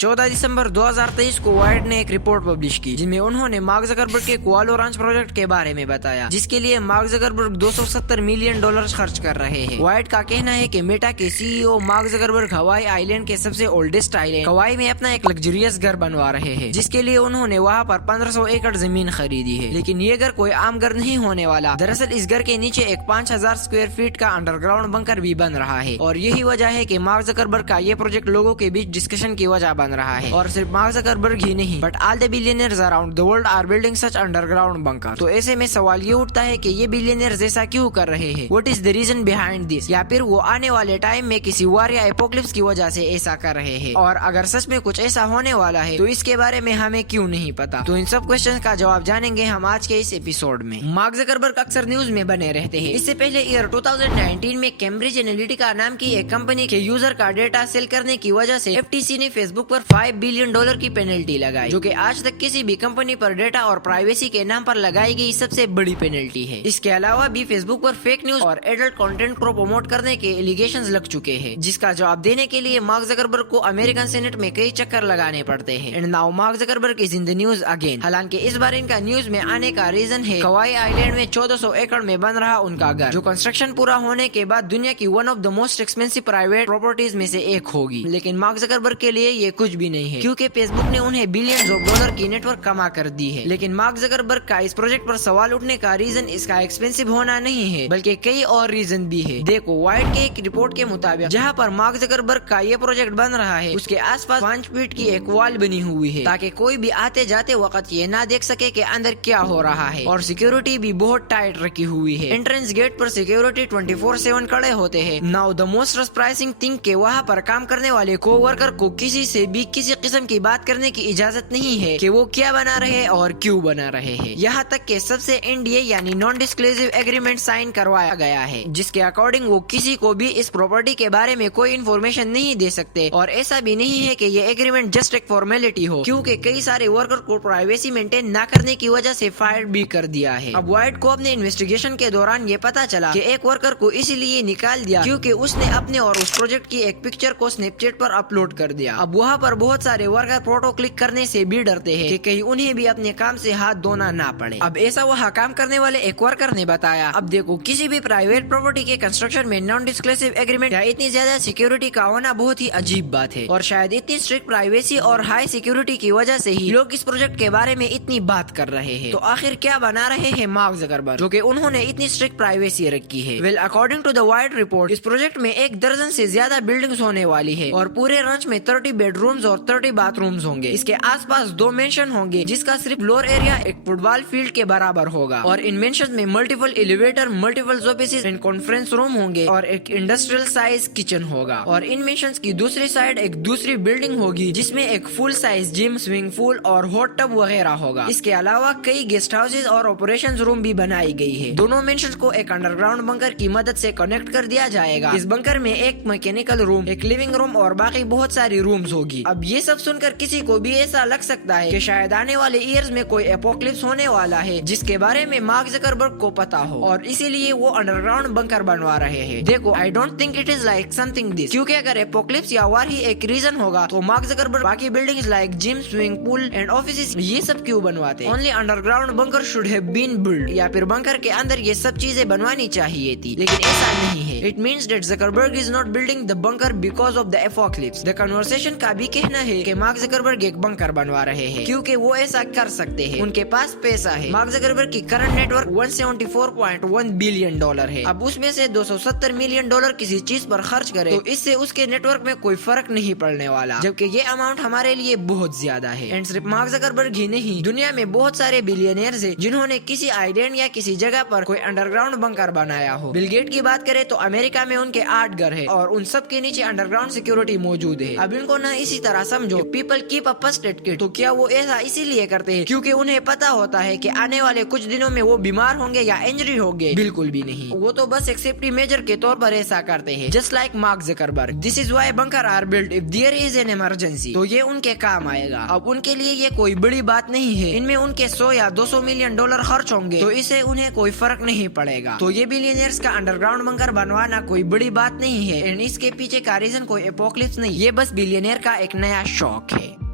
14 दिसंबर 2023 को वाइड ने एक रिपोर्ट पब्लिश की जिसमें उन्होंने मार्क ज़करबर्ग के कोआलो रंच प्रोजेक्ट के बारे में बताया, जिसके लिए मार्क ज़करबर्ग $270 मिलियन खर्च कर रहे हैं। वाइड का कहना है कि मेटा के CEO mark Zuckerberg Hawaii island के सबसे ओल्डेस्ट आइलैंड हवाई में अपना एक लग्जरियस घर बनवा रहे हैं, जिसके लिए उन्होंने वहाँ पर 1500 एकड़ जमीन खरीदी है। लेकिन ये घर कोई आम घर नहीं होने वाला। दरअसल इस घर के नीचे एक 5000 स्क्वायर फीट का अंडरग्राउंड बंकर भी बन रहा है और यही वजह है कि मार्क ज़करबर्ग का ये प्रोजेक्ट लोगों के बीच डिस्कशन की वजह बन रहा है। और सिर्फ मार्क ज़करबर्ग ही नहीं but all the billionaires around the world are building such underground bunker. तो ऐसे में सवाल ये उठता है कि ये बिलियनियर्स ऐसा क्यों कर रहे हैं? What is the reason behind this? या फिर वो आने वाले टाइम में किसी वार या एपोक्लिप्स की वजह से ऐसा कर रहे हैं? और अगर सच में कुछ ऐसा होने वाला है तो इसके बारे में हमें क्यों नहीं पता? तो इन सब क्वेश्चंस का जवाब जानेंगे हम आज के इस एपिसोड में। मार्क ज़करबर्ग अक्सर न्यूज में बने रहते हैं। इससे पहले ईयर 2019 में कैम्ब्रिज एनालिटिका नाम की एक कंपनी के यूजर का डेटा सेल करने की वजह से FTC ने फेसबुक पर $5 बिलियन की पेनल्टी लगाई, जो कि आज तक किसी भी कंपनी पर डेटा और प्राइवेसी के नाम पर लगाई गई सबसे बड़ी पेनल्टी है। इसके अलावा भी फेसबुक पर फेक न्यूज और एडल्ट कंटेंट को प्रमोट करने के एलिगेशंस लग चुके हैं, जिसका जवाब देने के लिए मार्क ज़करबर्ग को अमेरिकन सेनेट में कई चक्कर लगाने पड़ते हैं। And now mark Zuckerberg is in the news again. हालांकि इस बार इनका न्यूज में आने का रीजन है हवाई आइलैंड में 1400 एकड़ में बन रहा उनका घर, जो कंस्ट्रक्शन पूरा होने के बाद दुनिया की one of the most expensive private properties में से एक होगी। लेकिन मार्क ज़करबर्ग के लिए ये कुछ भी नहीं है, क्योंकि फेसबुक ने उन्हें बिलियंस ऑफ डॉलर की नेटवर्क कमा कर दी है। लेकिन मार्क ज़करबर्ग का इस प्रोजेक्ट पर सवाल उठने का रीजन इसका एक्सपेंसिव होना नहीं है, बल्कि कई और रीजन भी है। देखो, वाइड के एक रिपोर्ट के मुताबिक जहाँ पर मार्क ज़करबर्ग का ये प्रोजेक्ट बन रहा है उसके आसपास 5 फीट की एक वॉल बनी हुई है, ताकि कोई भी आते जाते वक्त ये ना देख सके कि अंदर क्या हो रहा है। और सिक्योरिटी भी बहुत टाइट रखी हुई है। एंट्रेंस गेट पर सिक्योरिटी 24/7 खड़े होते हैं। Now the most surprising thing के वहाँ पर काम करने वाले कोवर्कर को किसी से भी किसी किस्म की बात करने की इजाजत नहीं है कि वो क्या बना रहे हैं और क्यों बना रहे हैं। यहाँ तक के सबसे NDA यानी नॉन डिस्क्लोजिव एग्रीमेंट साइन करवाया गया है, जिसके अकॉर्डिंग वो किसी को भी इस प्रॉपर्टी के बारे में कोई इन्फॉर्मेशन नहीं दे सकते। और ऐसा भी नहीं है कि ये एग्रीमेंट जस्ट एक फॉर्मेलिटी हो, क्योंकि कई सारे वर्कर को प्राइवेसी मेंटेन न करने की वजह से फायर भी कर दिया है। अब वाइड को अपने इन्वेस्टिगेशन के दौरान ये पता चला कि एक वर्कर को इसीलिए निकाल दिया क्योंकि उसने अपने और उस प्रोजेक्ट की एक पिक्चर को स्नैपचैट पर अपलोड कर दिया। अब वहाँ पर बहुत सारे वर्कर फोटो क्लिक करने से भी डरते हैं कि कहीं उन्हें भी अपने काम से हाथ धोना ना पड़े। अब ऐसा वहाँ काम करने वाले एक वर्कर ने बताया। अब देखो, किसी भी प्राइवेट प्रॉपर्टी के कंस्ट्रक्शन में नॉन डिस्क्लोजिव एग्रीमेंट या इतनी ज्यादा सिक्योरिटी का होना बहुत ही अजीब बात है, और शायद इतनी स्ट्रिक्ट प्राइवेसी और हाई सिक्योरिटी की वजह से ही लोग इस प्रोजेक्ट के बारे में इतनी बात कर रहे हैं। तो आखिर क्या बना रहे हैं मार्क ज़करबर्ग, जो कि उन्होंने इतनी स्ट्रिक्ट प्राइवेसी रखी है? Well, according to the Wired report, इस प्रोजेक्ट में 1 दर्जन से ज्यादा बिल्डिंग्स होने वाली है और पूरे रंच में 30 बेडरूम्स और 30 बाथरूम्स होंगे। इसके आसपास 2 मेंशन होंगे, जिसका सिर्फ फ्लोर एरिया एक फुटबॉल फील्ड के बराबर होगा। और इन मेंशन में multiple elevator, multiple offices and conference room होंगे और एक इंडस्ट्रियल साइज किचन होगा। और इन मेंशन की दूसरी साइड एक दूसरी बिल्डिंग होगी, जिसमें एक full size gym, swimming pool और हॉट टब वगैरह होगा। इसके अलावा कई गेस्ट हाउसेज और ऑपरेशन रूम भी बनाई गई है। दोनों मेंशन को एक अंडरग्राउंड बंकर की मदद से कनेक्ट कर दिया जाएगा। इस बंकर में एक मैकेनिकल रूम, एक लिविंग रूम और बाकी बहुत सारी रूम्स होगी। अब ये सब सुनकर किसी को भी ऐसा लग सकता है कि शायद आने वाले ईयर्स में कोई एपोक्लिप्स होने वाला है, जिसके बारे में मार्क ज़करबर्ग को पता हो, और इसीलिए वो अंडरग्राउंड बंकर बनवा रहे हैं। देखो, I don't think it is like something this, क्योंकि अगर एपोक्लिप्स या वार ही एक रीजन होगा तो मार्क ज़करबर्ग बाकी buildings like gym, swimming pool and offices ये सब क्यों बनवाते? Only underground bunker should have been build, या फिर बंकर के अंदर ये सब चीजें बनवानी चाहिए थी। लेकिन ऐसा नहीं है। It means that Zuckerberg is not building the bunker because of the apocalypse. The conversation का भी कहना है कि मार्क ज़करबर्ग एक बंकर बनवा रहे हैं क्योंकि वो ऐसा कर सकते हैं, उनके पास पैसा है। मार्क ज़करबर्ग की करंट नेटवर्क $174.1 बिलियन है। अब उसमें से $270 मिलियन किसी चीज पर खर्च करे तो इससे उसके नेटवर्क में कोई फर्क नहीं पड़ने वाला, जबकि ये अमाउंट हमारे लिए बहुत ज्यादा है। एंड सिर्फ मार्क ज़करबर्ग ही नहीं, दुनिया में बहुत सारे बिलियनियर्स हैं जिन्होंने किसी आइलैंड या किसी जगह पर कोई अंडरग्राउंड बंकर बनाया हो। बिल गेट की बात करें तो अमेरिका में उनके 8 घर है और उन सब के नीचे अंडरग्राउंड सिक्योरिटी मौजूद है। अब इनको ना इसी तरह समझो people keep a first aid kit. तो क्या वो ऐसा इसीलिए करते हैं क्योंकि उन्हें पता होता है कि आने वाले कुछ दिनों में वो बीमार होंगे या इंजरी होंगे? बिल्कुल भी नहीं। वो तो बस एक सेफ्टी मेजर के तौर पर ऐसा करते हैं, just like Mark Zuckerberg. This is why bunker are built if there is an emergency. तो ये उनके काम आएगा। अब उनके लिए ये कोई बड़ी बात नहीं है। इनमें उनके 100 या $200 मिलियन खर्च होंगे तो इससे उन्हें कोई फर्क नहीं पड़ेगा। तो ये बिलियनियर्स का अंडरग्राउंड बंकर बनवा कमाना कोई बड़ी बात नहीं है एंड इसके पीछे का रीजन कोई एपोकलिप्स नहीं, ये बस बिलियनियर का एक नया शौक है।